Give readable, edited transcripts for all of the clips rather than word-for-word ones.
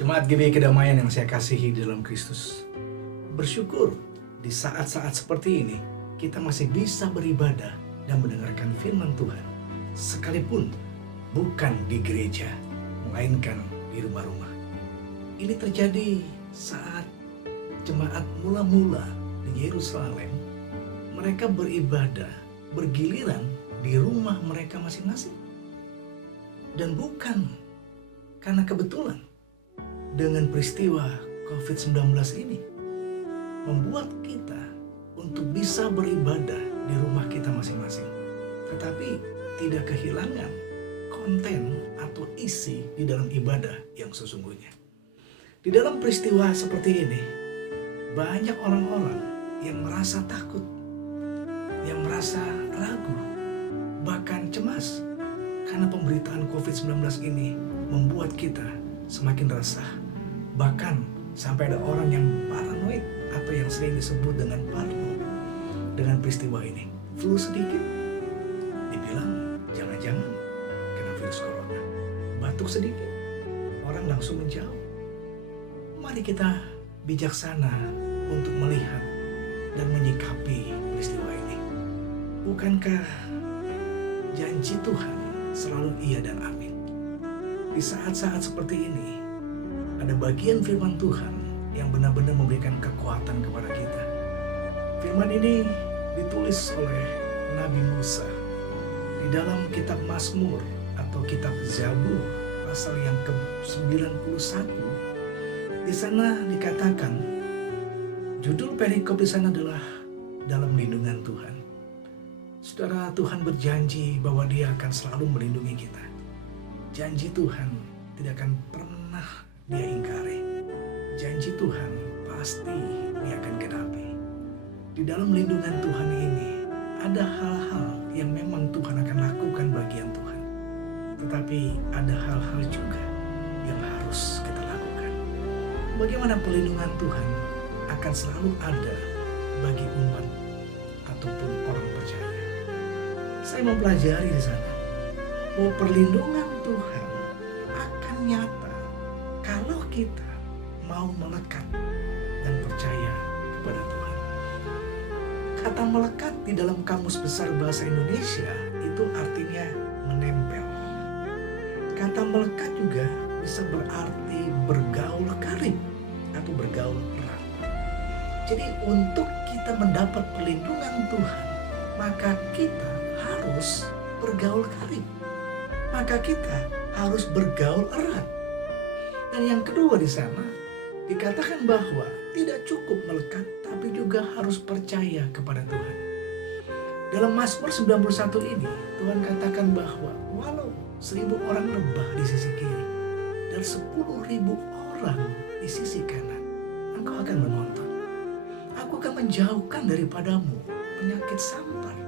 Jemaat GBI Kedamaian yang saya kasihi di dalam Kristus, bersyukur di saat-saat seperti ini kita masih bisa beribadah dan mendengarkan firman Tuhan, sekalipun bukan di gereja, melainkan di rumah-rumah. Ini terjadi saat jemaat mula-mula di Yerusalem, mereka beribadah bergiliran di rumah mereka masing-masing. Dan bukan karena kebetulan, dengan peristiwa COVID-19 ini membuat kita untuk bisa beribadah di rumah kita masing-masing, tetapi tidak kehilangan konten atau isi di dalam ibadah yang sesungguhnya. Di dalam peristiwa seperti ini, banyak orang-orang yang merasa takut, yang merasa ragu, bahkan cemas karena pemberitaan COVID-19 ini membuat kita semakin resah. Bahkan sampai ada orang yang paranoid atau yang sering disebut dengan parno dengan peristiwa ini. Flu sedikit, dibilang jangan-jangan kena virus corona. Batuk sedikit, orang langsung menjauh. Mari kita bijaksana untuk melihat dan menyikapi peristiwa ini. Bukankah janji Tuhan selalu iya dan amin? Di saat-saat seperti ini, ada bagian firman Tuhan yang benar-benar memberikan kekuatan kepada kita. Firman ini ditulis oleh Nabi Musa di dalam kitab Mazmur atau kitab Zabur pasal yang ke-91. Di sana dikatakan, judul perikop di sana adalah dalam lindungan Tuhan. Saudara, Tuhan berjanji bahwa Dia akan selalu melindungi kita. Janji Tuhan tidak akan pernah Dia ingkari. Janji Tuhan pasti Dia akan genapi. Di dalam lindungan Tuhan ini ada hal-hal yang memang Tuhan akan lakukan bagian Tuhan. Tetapi ada hal-hal juga yang harus kita lakukan. Bagaimana perlindungan Tuhan akan selalu ada bagi umat ataupun orang percaya. Saya mempelajari di sana bahwa perlindungan Tuhan akan nyata kalau kita mau melekat dan percaya kepada Tuhan. Kata melekat di dalam Kamus Besar Bahasa Indonesia itu artinya menempel. Kata melekat juga bisa berarti bergaul karib atau bergaul erat. Jadi untuk kita mendapat perlindungan Tuhan, maka kita harus bergaul karib. Maka kita harus bergaul erat. Dan yang kedua di sana dikatakan bahwa tidak cukup melekat, tapi juga harus percaya kepada Tuhan. Dalam Mazmur 91 ini Tuhan katakan bahwa walau 1000 orang rebah di sisi kiri dan 10.000 orang di sisi kanan, engkau akan menonton. Aku akan menjauhkan daripadamu penyakit sampar,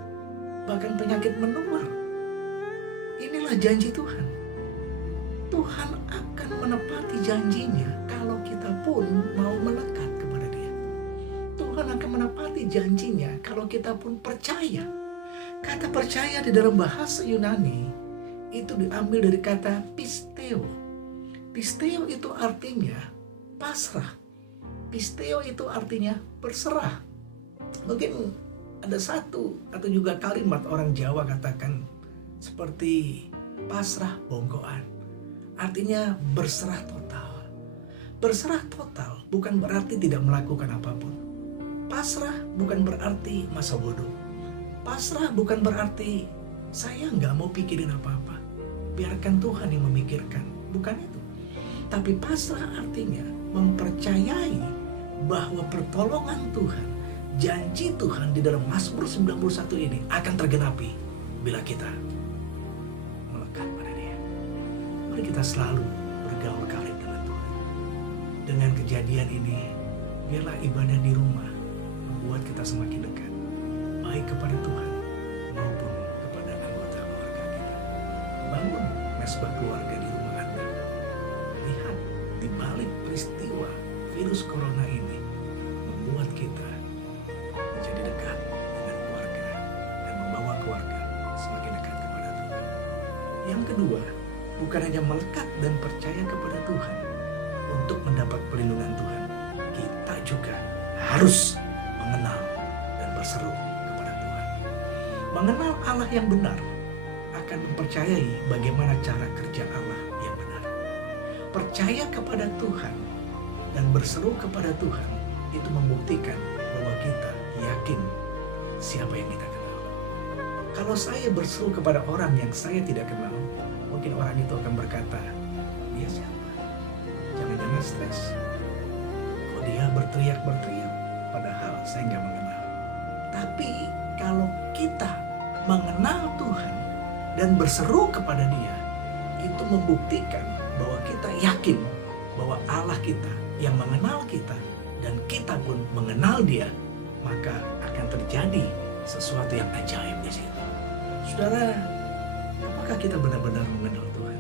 bahkan penyakit menular. Inilah janji Tuhan. Tuhan akan menepati janjinya kalau kita pun mau melekat kepada Dia. Tuhan akan menepati janjinya kalau kita pun percaya. Kata percaya di dalam bahasa Yunani itu diambil dari kata pisteo. Pisteo itu artinya pasrah. Pisteo itu artinya berserah. Mungkin ada satu atau juga kalimat orang Jawa katakan seperti pasrah bongkoan. Artinya berserah total. Berserah total bukan berarti tidak melakukan apapun. Pasrah bukan berarti masa bodoh. Pasrah bukan berarti saya nggak mau pikirin apa-apa. Biarkan Tuhan yang memikirkan. Bukan itu. Tapi pasrah artinya mempercayai bahwa pertolongan Tuhan, janji Tuhan di dalam Mazmur 91 ini akan tergenapi bila kita melekat pada Dia. Mari kita selalu bergaul karib dengan Tuhan. Dengan kejadian ini, biarlah ibadah di rumah membuat kita semakin dekat, baik kepada Tuhan maupun kepada anggota keluarga kita. Bangun mesbah keluarga di rumah Anda. Lihat, di balik peristiwa virus corona ini membuat kita menjadi dekat dengan keluarga dan membawa keluarga semakin dekat kepada Tuhan. Yang kedua, bukan hanya melekat dan percaya kepada Tuhan, untuk mendapat perlindungan Tuhan, kita juga harus mengenal dan berseru kepada Tuhan. Mengenal Allah yang benar akan mempercayai bagaimana cara kerja Allah yang benar. Percaya kepada Tuhan dan berseru kepada Tuhan itu membuktikan bahwa kita yakin siapa yang kita kenal. Kalau saya berseru kepada orang yang saya tidak kenal, mungkin orang itu akan berkata, dia siapa? Jangan-jangan stres. Kok dia berteriak-berteriak? Padahal saya nggak mengenal. Tapi kalau kita mengenal Tuhan dan berseru kepada Dia, itu membuktikan bahwa kita yakin bahwa Allah kita yang mengenal kita dan kita pun mengenal Dia, maka akan terjadi sesuatu yang ajaib di situ. Saudara, apakah kita benar-benar mengenal Tuhan?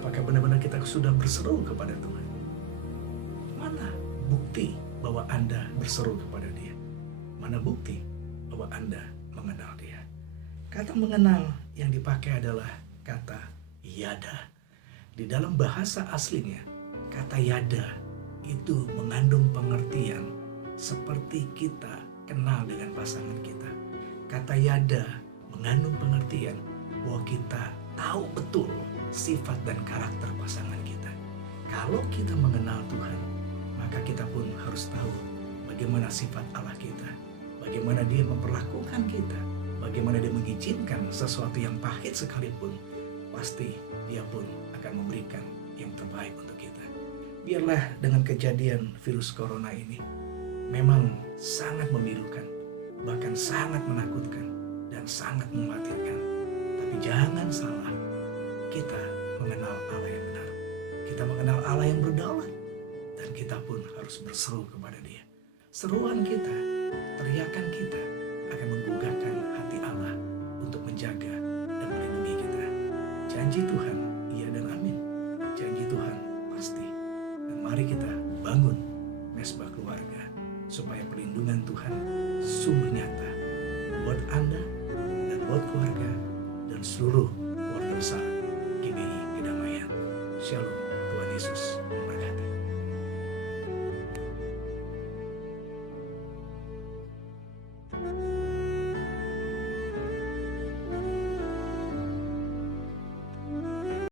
Apakah benar-benar kita sudah berseru kepada Tuhan? Mana bukti bahwa Anda berseru kepada Dia? Mana bukti bahwa Anda mengenal Dia? Kata mengenal yang dipakai adalah kata yada. Di dalam bahasa aslinya, kata yada itu mengandung pengertian seperti kita kenal dengan pasangan kita. Kata yada mengandung pengertian bahwa kita tahu betul sifat dan karakter pasangan kita. Kalau kita mengenal Tuhan, maka kita pun harus tahu bagaimana sifat Allah kita, bagaimana Dia memperlakukan kita, bagaimana Dia mengizinkan sesuatu yang pahit sekalipun, pasti Dia pun akan memberikan yang terbaik untuk kita. Biarlah dengan kejadian virus corona ini memang sangat memilukan, bahkan sangat menakutkan dan sangat mengkhawatirkan. Tapi jangan salah, kita mengenal Allah yang benar. Kita mengenal Allah yang berdaulat, dan kita pun harus berseru kepada Dia. Seruan kita, teriakan kita akan menggugahkan hati Allah untuk menjaga dan melindungi kita. Janji Tuhan, iya dan amin. Janji Tuhan pasti. Dan mari kita bangun mesbah keluarga supaya perlindungan Tuhan sungguh nyata buat Anda dan buat keluarga dan seluruh keluarga besar GBI Kedamaian. Shalom, Tuhan Yesus